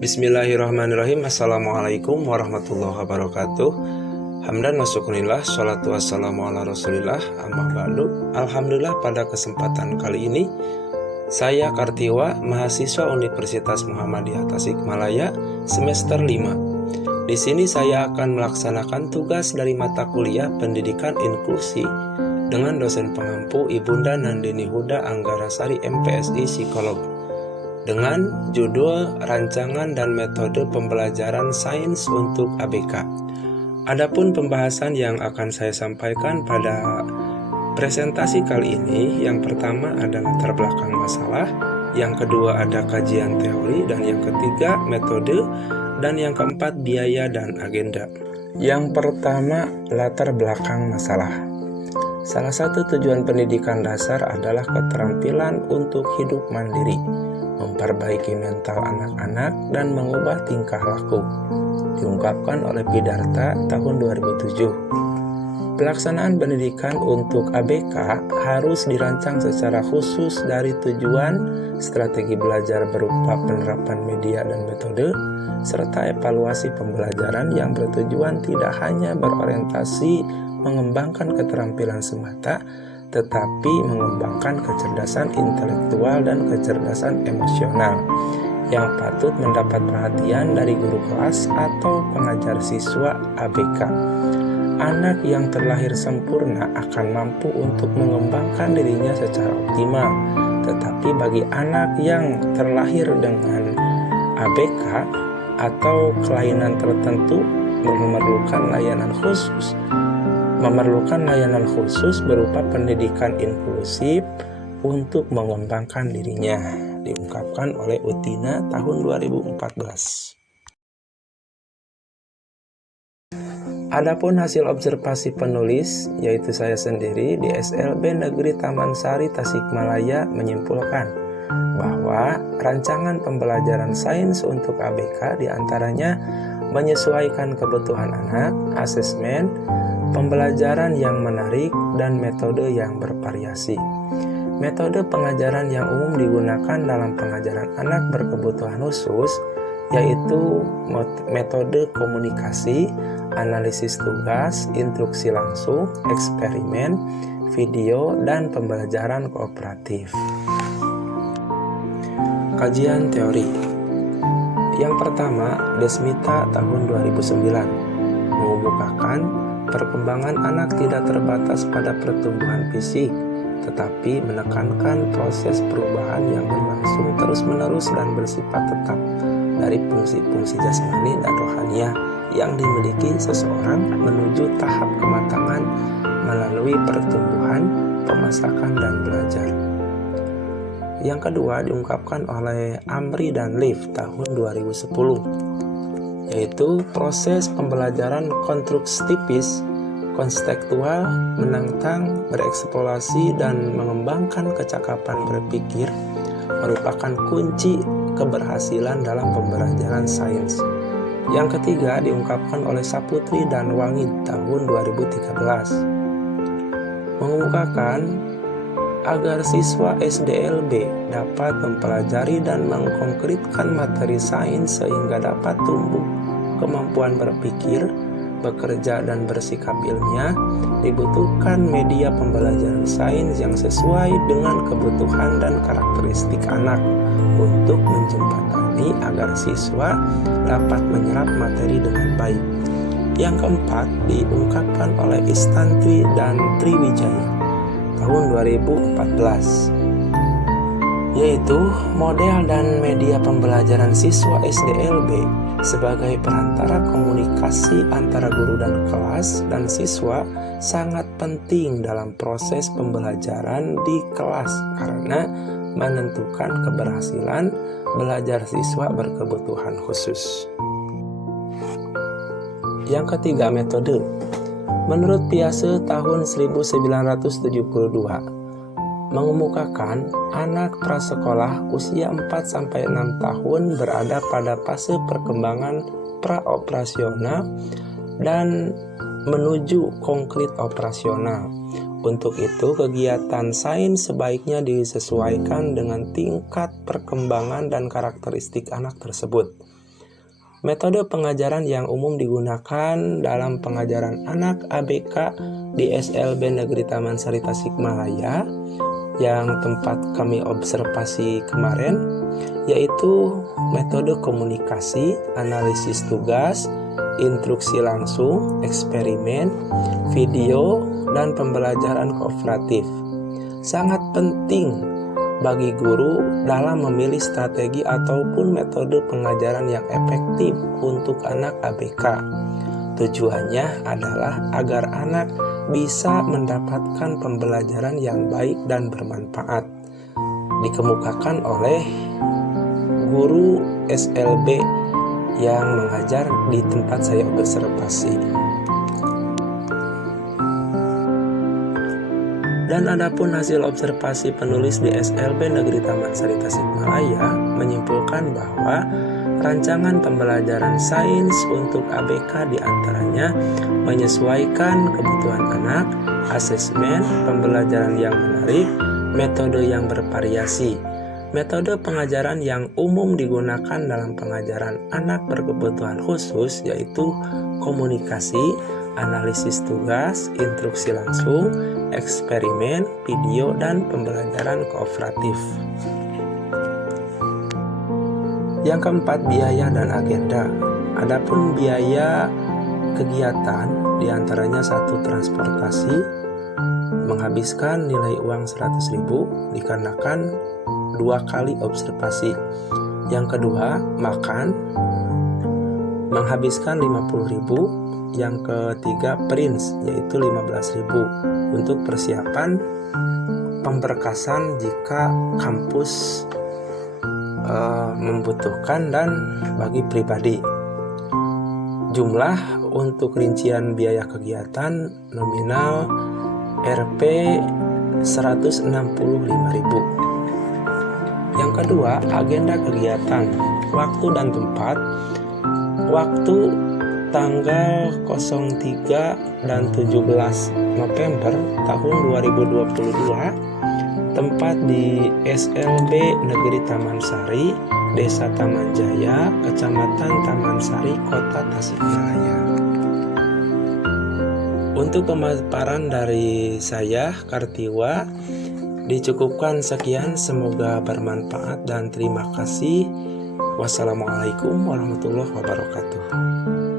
Bismillahirrahmanirrahim. Assalamualaikum warahmatullahi wabarakatuh. Hamdan wa syukurillah, sholatu wassalamu ala rasulillah, amma ba'du. Alhamdulillah, pada kesempatan kali ini saya Kartiwa, mahasiswa Universitas Muhammadiyah Tasikmalaya semester 5. Di sini saya akan melaksanakan tugas dari mata kuliah Pendidikan Inklusi dengan dosen pengampu Ibunda Nandini Huda Anggarasari MPSI Psikolog, dengan judul Rancangan dan Metode Pembelajaran Sains untuk ABK. Adapun pembahasan yang akan saya sampaikan pada presentasi kali ini, yang pertama adalah latar belakang masalah, yang kedua ada kajian teori, dan yang ketiga metode, dan yang keempat biaya dan agenda. Yang pertama, latar belakang masalah. Salah satu tujuan pendidikan dasar adalah keterampilan untuk hidup mandiri, memperbaiki mental anak-anak, dan mengubah tingkah laku, diungkapkan oleh Pidarta tahun 2007. Pelaksanaan pendidikan untuk ABK harus dirancang secara khusus dari tujuan, strategi belajar berupa penerapan media dan metode, serta evaluasi pembelajaran yang bertujuan tidak hanya berorientasi mengembangkan keterampilan semata, tetapi mengembangkan kecerdasan intelektual dan kecerdasan emosional yang patut mendapat perhatian dari guru kelas atau pengajar siswa ABK. Anak yang terlahir sempurna akan mampu untuk mengembangkan dirinya secara optimal, tetapi bagi anak yang terlahir dengan ABK atau kelainan tertentu memerlukan layanan khusus berupa pendidikan inklusif untuk mengembangkan dirinya, diungkapkan oleh Utina tahun 2014. Adapun hasil observasi penulis, yaitu saya sendiri di SLB Negeri Taman Sari Tasikmalaya, menyimpulkan bahwa rancangan pembelajaran sains untuk ABK diantaranya menyesuaikan kebutuhan anak, asesmen, pembelajaran yang menarik, dan metode yang bervariasi. Metode pengajaran yang umum digunakan dalam pengajaran anak berkebutuhan khusus yaitu metode komunikasi, analisis tugas, instruksi langsung, eksperimen, video, dan pembelajaran kooperatif. Kajian teori. Yang pertama, Desmita tahun 2009 mengemukakan perkembangan anak tidak terbatas pada pertumbuhan fisik, tetapi menekankan proses perubahan yang berlangsung terus-menerus dan bersifat tetap dari fungsi-fungsi jasmani dan rohaniah yang dimiliki seseorang menuju tahap kematangan melalui pertumbuhan, pemasakan, dan belajar. Yang kedua diungkapkan oleh Amri dan Leaf tahun 2010, yaitu proses pembelajaran konstruktivis, konstekstual, menantang, bereksplorasi, dan mengembangkan kecakapan berpikir merupakan kunci keberhasilan dalam pembelajaran sains. Yang ketiga diungkapkan oleh Saputri dan Wangid tahun 2013, mengemukakan agar siswa SDLB dapat mempelajari dan mengkonkretkan materi sains sehingga dapat tumbuh kemampuan berpikir, bekerja, dan bersikap ilmiah, dibutuhkan media pembelajaran sains yang sesuai dengan kebutuhan dan karakteristik anak untuk menjembatani agar siswa dapat menyerap materi dengan baik. Yang keempat diungkapkan oleh Istanti dan Triwijaya tahun 2014, yaitu model dan media pembelajaran siswa SDLB sebagai perantara komunikasi antara guru dan kelas dan siswa sangat penting dalam proses pembelajaran di kelas karena menentukan keberhasilan belajar siswa berkebutuhan khusus. Yang ketiga, metode. Menurut Piase tahun 1972 mengemukakan anak prasekolah usia 4-6 tahun berada pada fase perkembangan praoperasional dan menuju konkret operasional. Untuk itu, kegiatan sains sebaiknya disesuaikan dengan tingkat perkembangan dan karakteristik anak tersebut. Metode pengajaran yang umum digunakan dalam pengajaran anak ABK di SLB Negeri Taman Sari Tasikmalaya yang tempat kami observasi kemarin, yaitu metode komunikasi, analisis tugas, instruksi langsung, eksperimen, video, dan pembelajaran kooperatif. Sangat penting bagi guru dalam memilih strategi ataupun metode pengajaran yang efektif untuk anak ABK. Tujuannya adalah agar anak bisa mendapatkan pembelajaran yang baik dan bermanfaat. Dikemukakan oleh guru SLB yang mengajar di tempat saya observasi. Dan adapun hasil observasi penulis di SLB Negeri Taman Sari Tasikmalaya menyimpulkan bahwa rancangan pembelajaran sains untuk ABK diantaranya menyesuaikan kebutuhan anak, asesmen, pembelajaran yang menarik, metode yang bervariasi. Metode pengajaran yang umum digunakan dalam pengajaran anak berkebutuhan khusus yaitu komunikasi, analisis tugas, instruksi langsung, eksperimen, video, dan pembelajaran kooperatif. Yang keempat, biaya dan agenda. Adapun biaya kegiatan diantaranya satu, transportasi, menghabiskan nilai uang 100.000 dikarenakan 2 kali observasi. Yang kedua, makan, menghabiskan 50.000. Yang ketiga, prints, yaitu 15.000 untuk persiapan pemberkasan jika kampus membutuhkan dan bagi pribadi. Jumlah untuk rincian biaya kegiatan nominal Rp 165.000. Yang kedua, agenda kegiatan, waktu dan tempat. Waktu tanggal 03 dan 17 November tahun 2022, tempat di SLB Negeri Taman Sari, Desa Taman Jaya, Kecamatan Taman Sari, Kota Tasikmalaya. Untuk pemaparan dari saya, Kartiwa, dicukupkan sekian. Semoga bermanfaat dan terima kasih. Wassalamualaikum warahmatullahi wabarakatuh.